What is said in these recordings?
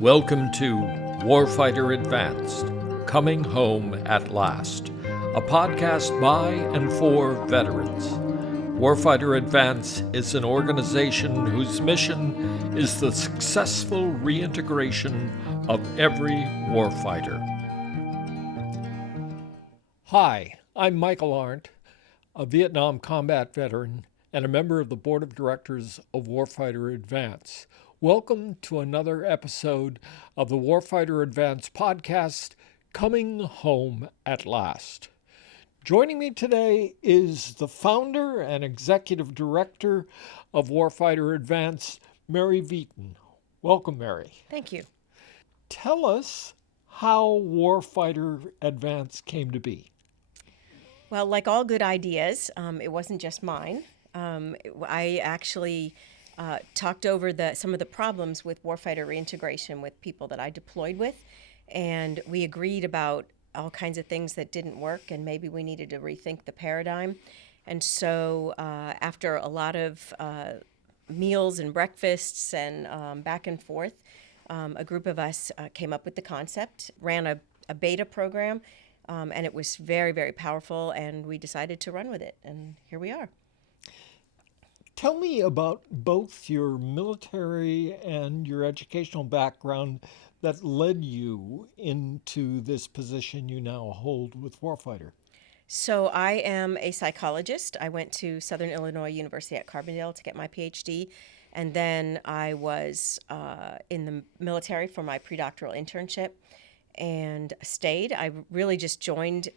Welcome to Warfighter Advance, Coming Home at Last, a podcast by and for veterans. Warfighter Advance is an organization whose mission is the successful reintegration of every warfighter. Hi, I'm Michael Arndt, a Vietnam combat veteran and a member of the board of directors of Warfighter Advance. Welcome to another episode of the Warfighter Advance podcast, Coming Home at Last. Joining me today is the founder and executive director of Warfighter Advance, Mary Vieten. Welcome, Mary. Thank you. Tell us how Warfighter Advance came to be. Well, like all good ideas, it wasn't just mine. I actually talked over some of the problems with warfighter reintegration with people that I deployed with, and we agreed about all kinds of things that didn't work, and maybe we needed to rethink the paradigm. And so after a lot of meals and breakfasts and back and forth, a group of us came up with the concept, ran a beta program, and it was very, very powerful, and we decided to run with it, and here we are. Tell me about both your military and your educational background that led you into this position you now hold with Warfighter. So I am a psychologist. I went to Southern Illinois University at Carbondale to get my PhD, and then I was in the military for my predoctoral internship and stayed. I really just joined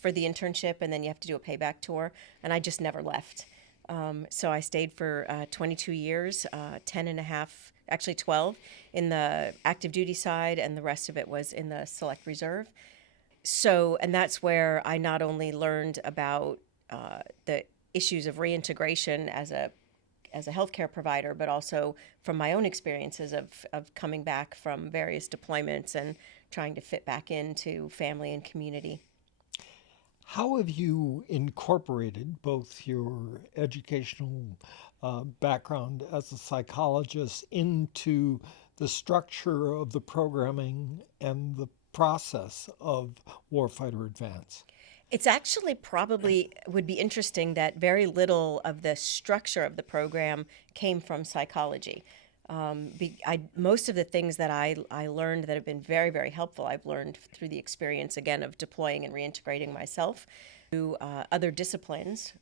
for the internship, and then you have to do a payback tour, and I just never left. So I stayed for 22 years, 10 and a half, actually 12 in the active duty side, and the rest of it was in the select reserve. So, and that's where I not only learned about the issues of reintegration as a healthcare provider, but also from my own experiences of coming back from various deployments and trying to fit back into family and community. How have you incorporated both your educational background as a psychologist into the structure of the programming and the process of Warfighter Advance? It's actually probably would be interesting that very little of the structure of the program came from psychology. Most of the things that I learned that have been very, very helpful, I've learned through the experience, again, of deploying and reintegrating myself to other disciplines,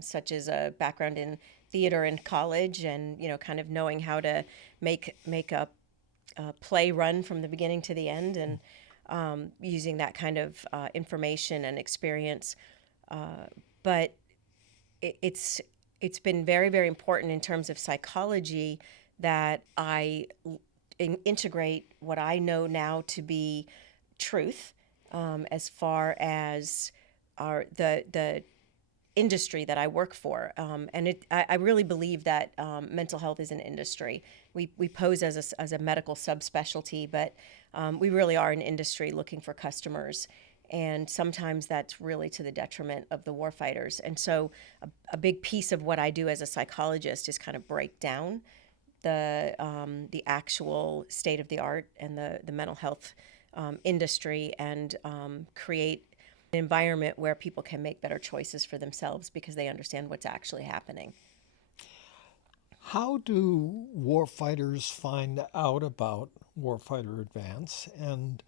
such as a background in theater in college and, kind of knowing how to make a play run from the beginning to the end and using that kind of information and experience. But it's been very, very important in terms of psychology that I integrate what I know now to be truth as far as the industry that I work for. I really believe that mental health is an industry. We pose as a medical subspecialty, but we really are an industry looking for customers. And sometimes that's really to the detriment of the warfighters. And so a big piece of what I do as a psychologist is kind of break down the actual state of the art and the mental health industry and create an environment where people can make better choices for themselves because they understand what's actually happening. How do warfighters find out about Warfighter Advance, and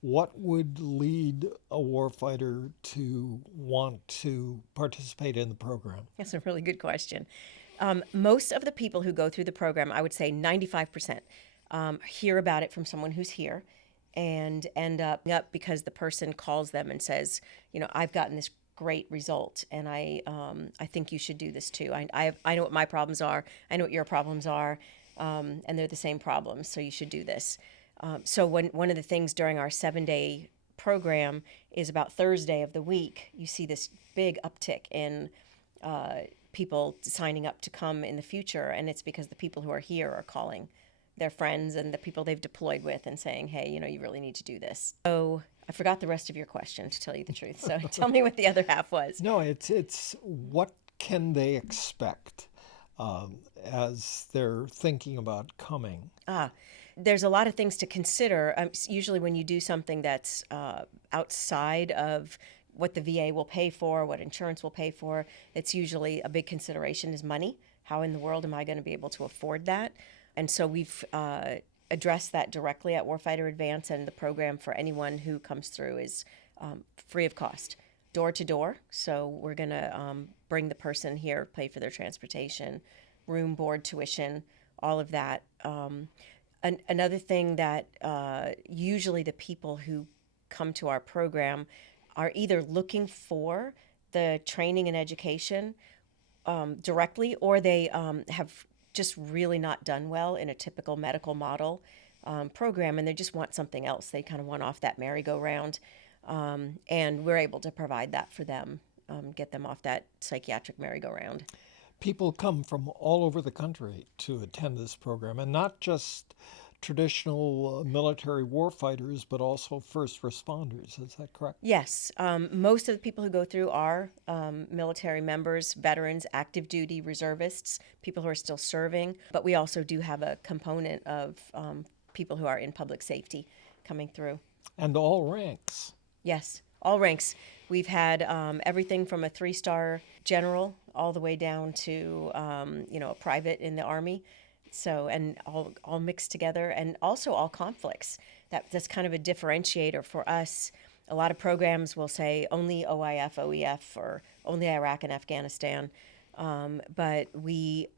what would lead a warfighter to want to participate in the program? That's a really good question. Most of the people who go through the program, I would say 95%, hear about it from someone who's here and end up because the person calls them and says, I've gotten this great result, and I think you should do this too. I know what my problems are. I know what your problems are, and they're the same problems, so you should do this. So one of the things during our 7-day program is about Thursday of the week, you see this big uptick in people signing up to come in the future, and it's because the people who are here are calling their friends and the people they've deployed with and saying, hey, you really need to do this. So I forgot the rest of your question, to tell you the truth. So tell me what the other half was. No, it's what can they expect as they're thinking about coming? there's a lot of things to consider. Usually when you do something that's outside of what the VA will pay for, what insurance will pay for, it's usually a big consideration is money. How in the world am I going to be able to afford that? And so we've addressed that directly at Warfighter Advance, and the program for anyone who comes through is free of cost, door to door. So we're going to bring the person here, pay for their transportation, room, board, tuition, all of that. Another thing that usually the people who come to our program are either looking for the training and education directly, or they have just really not done well in a typical medical model program, and they just want something else. They kind of want off that merry-go-round, and we're able to provide that for them, get them off that psychiatric merry-go-round. People come from all over the country to attend this program, and not just traditional military warfighters, but also first responders. Is that correct? Yes. Most of the people who go through are military members, veterans, active duty, reservists, people who are still serving. But we also do have a component of people who are in public safety coming through. And all ranks. Yes, all ranks. We've had everything from a 3-star general all the way down to a private in the Army. So, and all mixed together, and also all conflicts. That's kind of a differentiator for us. A lot of programs will say only OIF, OEF, or only Iraq and Afghanistan. But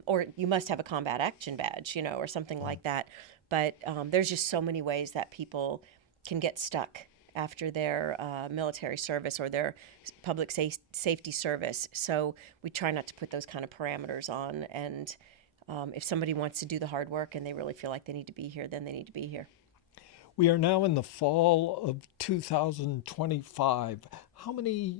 or you must have a combat action badge, or something like that. But there's just so many ways that people can get stuck after their military service or their public safety service. So we try not to put those kind of parameters on, and if somebody wants to do the hard work and they really feel like they need to be here, then they need to be here. We are now in the fall of 2025. How many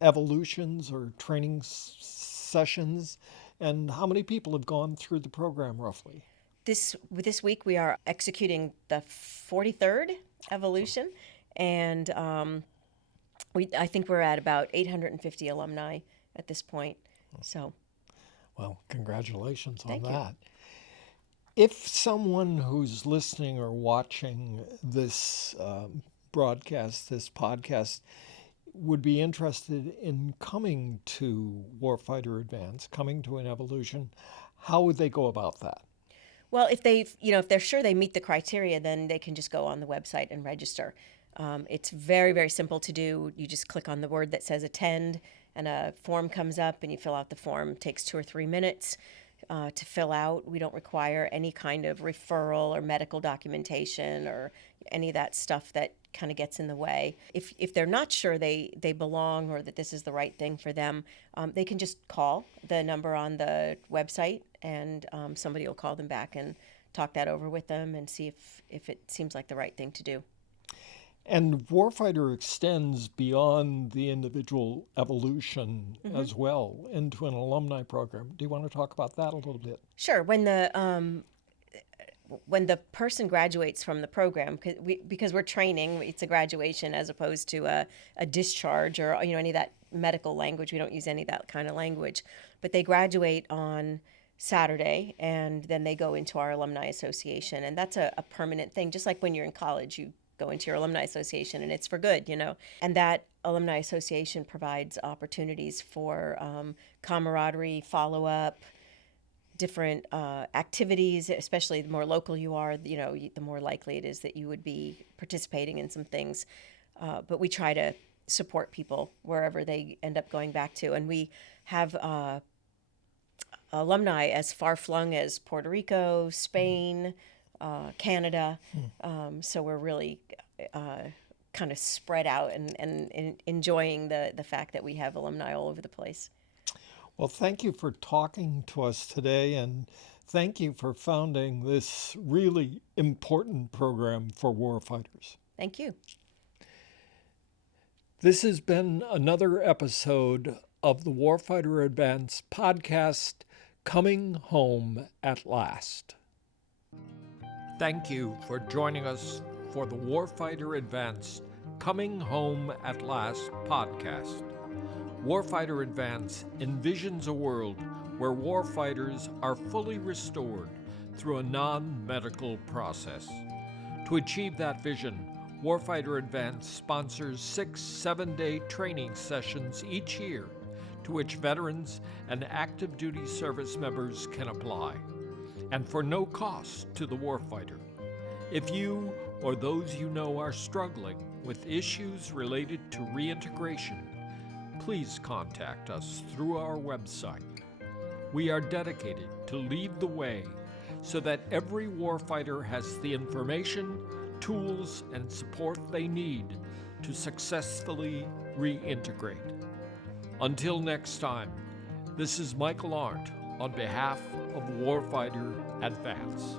evolutions or training sessions, and how many people have gone through the program roughly? This week we are executing the 43rd evolution, and I think we're at about 850 alumni at this point. So. Well, congratulations on Thank you. that. If someone who's listening or watching this broadcast, this podcast, would be interested in coming to Warfighter Advance, coming to an evolution, how would they go about that? Well, if they're sure they meet the criteria, then they can just go on the website and register. It's very, very simple to do. You just click on the word that says attend, and a form comes up, and you fill out the form. It takes 2 or 3 minutes to fill out. We don't require any kind of referral or medical documentation or any of that stuff that kind of gets in the way. If they're not sure they belong or that this is the right thing for them, they can just call the number on the website, and somebody will call them back and talk that over with them and see if it seems like the right thing to do. And Warfighter extends beyond the individual evolution as well into an alumni program. Do you want to talk about that a little bit? Sure. When the person graduates from the program, because we're training, it's a graduation as opposed to a discharge or any of that medical language. We don't use any of that kind of language. But they graduate on Saturday, and then they go into our alumni association, and that's a permanent thing. Just like when you're in college, you go into your alumni association, and it's for good, And that alumni association provides opportunities for camaraderie, follow-up, different activities, especially the more local you are, the more likely it is that you would be participating in some things. But we try to support people wherever they end up going back to. And we have alumni as far-flung as Puerto Rico, Spain, Canada. So we're really kind of spread out and enjoying the fact that we have alumni all over the place. Well, thank you for talking to us today, and thank you for founding this really important program for warfighters. Thank you. This has been another episode of the Warfighter Advance podcast, Coming Home at Last. Thank you for joining us for the Warfighter Advance Coming Home at Last podcast. Warfighter Advance envisions a world where warfighters are fully restored through a non-medical process. To achieve that vision, Warfighter Advance sponsors 6 7-day training sessions each year to which veterans and active duty service members can apply, and for no cost to the warfighter. If you or those you know are struggling with issues related to reintegration, please contact us through our website. We are dedicated to lead the way so that every warfighter has the information, tools, and support they need to successfully reintegrate. Until next time, this is Michael Arndt on behalf of Warfighter Advance.